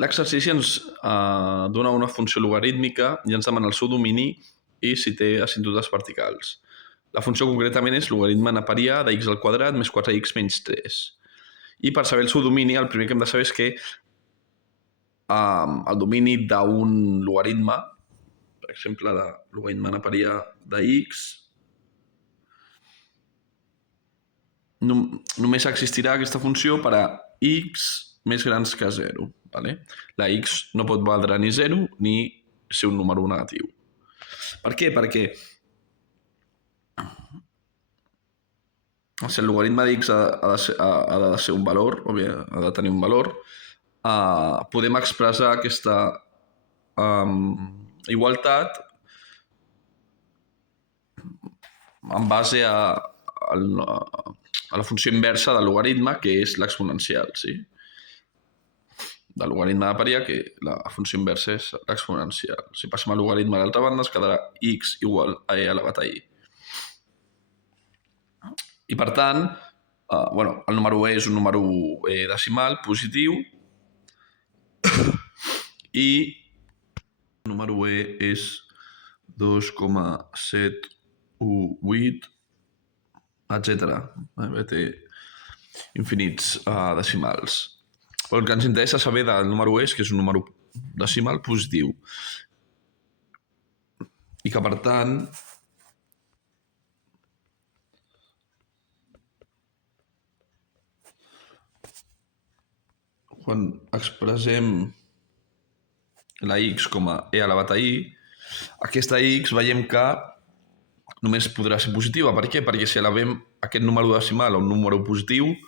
L'exercici ens dona una funció logarítmica i ens demana el seu domini i si té asímptotes verticals. La funció concretament és logaritme neperià de x al quadrat més 4x menys 3. I per saber el seu domini, el primer que hem de saber és que el domini d'un logaritme, per exemple, de logaritme neperià de x, només existirà aquesta funció per a x més grans que 0. Vale? La x no pot valdre ni 0 ni ser un número negatiu. Per què? Perquè si el logaritme d'x ha de ser un valor, o bé ha de tenir un valor, podem expressar aquesta igualtat en base a la funció inversa del logaritme, que és l'exponencial, sí? Del logaritme de paria, que la funció inversa és l'exponencial. Si passem al logaritme a l'altra banda, es quedarà x igual a e elevat a i. I per tant, el número e és un número decimal positiu i el número e és 2,718, etc. Té infinits decimals. Però el que ens interessa saber del número e és que és un número decimal positiu i que, per tant, quan expressem la x com a e elevat a i, aquesta x veiem que només podrà ser positiva. Per què? Perquè si elevem aquest número decimal a un número positiu,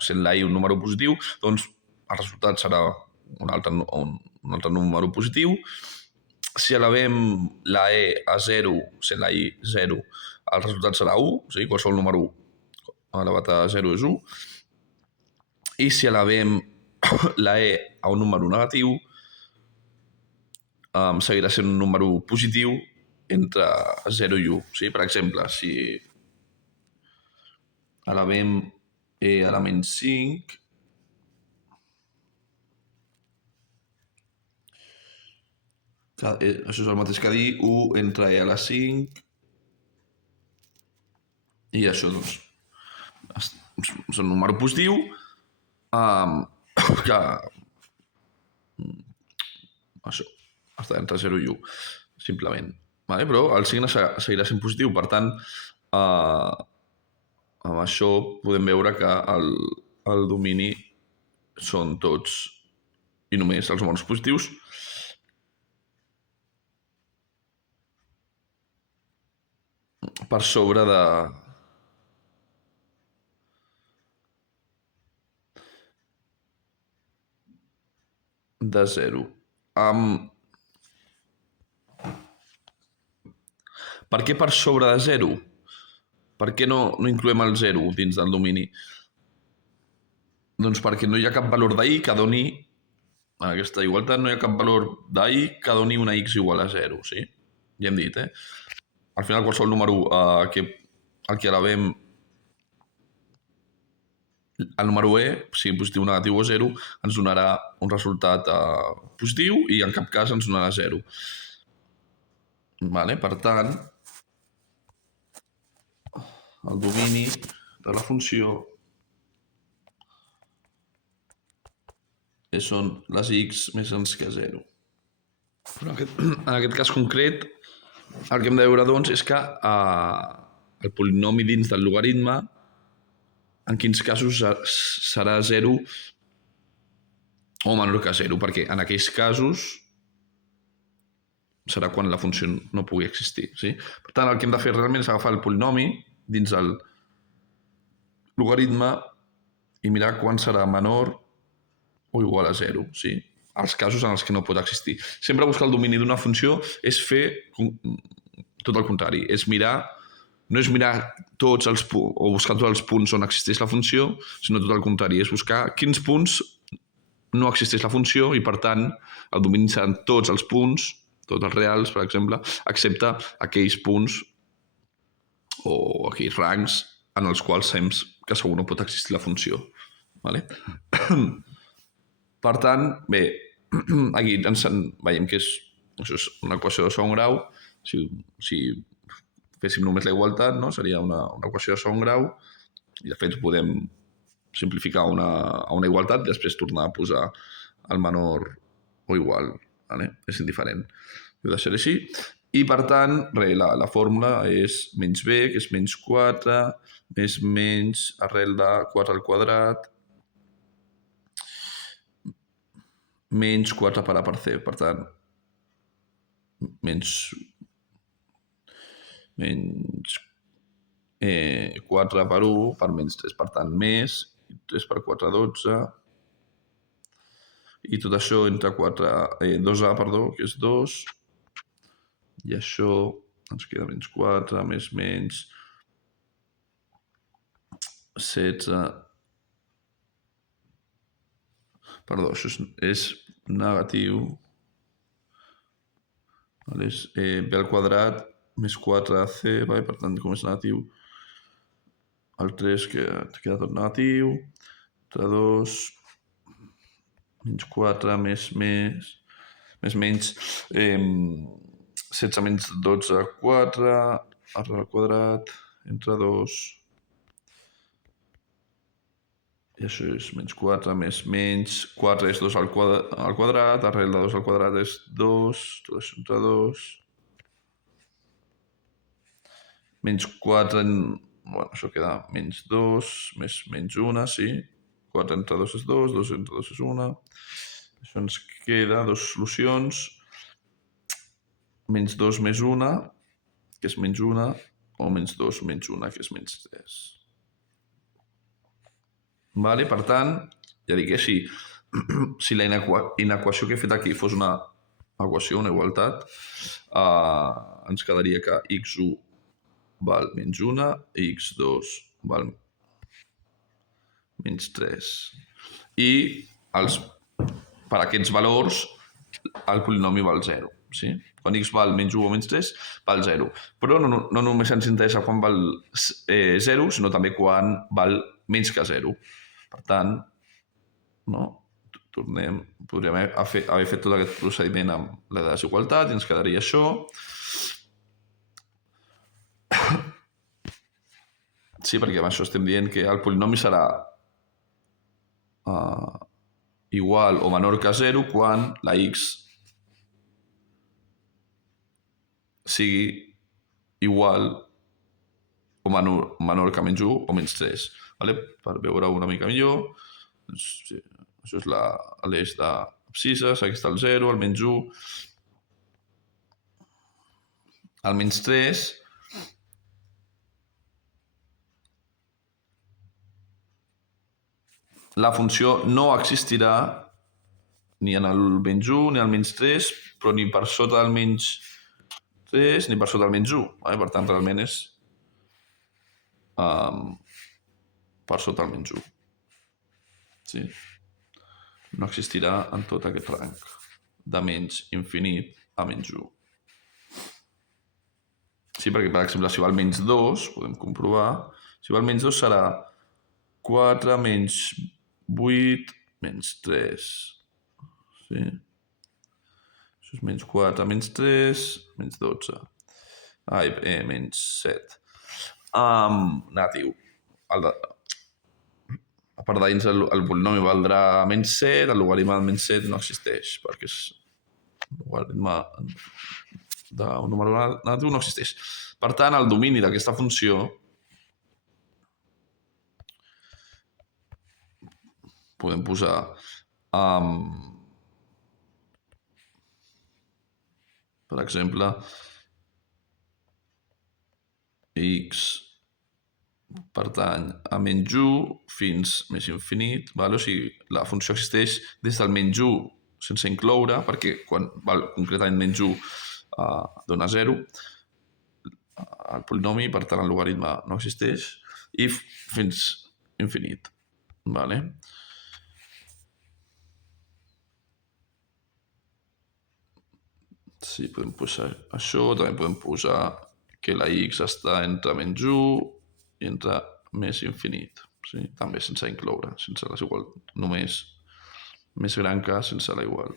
sent la i un número positiu, doncs el resultat serà un altre número positiu. Si elevem la e a 0, sent la i 0, el resultat serà 1, o sigui, qualsevol número elevat a 0 és 1. I si elevem la e a un número negatiu, seguirà sent un número positiu entre 0 i 1. Sí? Per exemple, si elevem e a la menys 5, això és el mateix que dir 1 entre e a la 5, i això, doncs, és un número positiu que això està entre 0 i 1, simplement. Vale? Però el signe seguirà sent positiu, per tant, amb això podem veure que el domini són tots i només els números positius. Per sobre de 0. Per què per sobre de 0? Per què no incloem el 0 dins del domini? Doncs perquè no hi ha cap valor d'I que doni, en aquesta igualtat no hi ha cap valor d'I que doni una x igual a 0, sí? Ja hem dit, Al final qualsevol número al que elevem el número e, sigui positiu, negatiu o 0, ens donarà un resultat positiu i en cap cas ens donarà 0. Vale? Per tant, el domini de la funció són les x més grans que 0. Però en aquest cas concret, el que hem de veure, doncs, és que el polinomi dins del logaritme, en quins casos serà 0 o menor que 0, perquè en aquells casos serà quan la funció no pugui existir. Sí? Per tant, el que hem de fer realment és agafar el polinomi dins el logaritme i mirar quan serà menor o igual a 0. Sí? Els casos en els que no pot existir. Sempre buscar el domini d'una funció és fer tot el contrari, no és mirar tots els punts o buscar tots els punts on existeix la funció, sinó tot el contrari, és buscar quins punts no existeix la funció i, per tant, el domini seran tots els punts, tots els reals, per exemple, excepte aquells punts o aquells rangs en els quals sabem que segur no pot existir la funció. Vale? Per tant, bé, aquí veiem que això és una equació de segon grau. Si féssim només la igualtat, no? Seria una equació de segon grau i de fet podem simplificar a una igualtat i després tornar a posar el menor o igual. Vale? És indiferent. Jo ho deixaré així. I per tant, la fórmula és menys b, que és menys 4, més menys arrel de 4 al quadrat, menys 4 per a per c. Per tant, menys 4 per 1 per menys 3. Per tant, més 3 per 4, 12. I tot això entre 2a, que és 2. I això ens queda menys 4, més menys 16. Perdó, això és negatiu. És b al quadrat més 4ac, per tant, com és negatiu, el 3 queda tot negatiu, entre 2, menys 4, més menys 16 menys 12, 4, arrel al quadrat, entre 2, i això és menys 4, més menys 4 és 2 al quadrat, arrel de 2 al quadrat és 2, tot això entre 2, menys 4, bueno, això queda menys 2, més menys 1, sí, 4 entre 2 és 2, 2 entre 2 és 1, això ens queda dues solucions, menys 2 més 1, que és menys 1, o menys 2 menys 1, que és menys 3. Vale? Per tant, ja dic que si la inequació que he fet aquí fos una equació, una igualtat, ens quedaria que x1 val menys 1 i x2 val menys 3. I per aquests valors el polinomi val 0. Sí? Quan x val menys 1 o menys 3, val 0. Però no només ens interessa quan val 0, sinó també quan val menys que 0. Per tant, no? Podríem haver fet tot aquest procediment amb la desigualtat i ens quedaria això. Sí, perquè amb això estem dient que el polinomi serà igual o menor que 0 quan la x sigui igual o menor que menys 1 o menys 3. Vale? Per veure-ho una mica millor, doncs, sí, això és l'eix d'abscisses, aquí està el 0, el menys 1, el menys 3, la funció no existirà ni en el menys 1 ni al menys 3, però ni per sota del menys 3 ni per sota del menys 1. Vale? Per tant, realment és per sota del menys 1. Sí? No existirà en tot aquest rang, de menys infinit a menys 1. Sí, perquè, per exemple, si val menys 2, podem comprovar, si val menys 2 serà 4 menys 8 menys 3. Sí? Això és menys 4 menys 3, menys 12. Menys 7. Negatiu. A part de dins el polinomi valdrà menys 7, el logaritme del menys 7 no existeix, perquè és el logaritme d'un número negatiu no existeix. Per tant, el domini d'aquesta funció podem posar per exemple x pertany a menys 1 fins més infinit, val? O sigui, la funció existeix des del menys 1 sense incloure, perquè quan val concretament menys 1 dona 0, el polinomi, per tant el logaritme no existeix, i fins infinit. Vale? Sí, podem posar això, també podem posar que la x està entre menys 1 i entre més infinit. Sí? També sense incloure, sense les iguals, només més gran que sense la igual.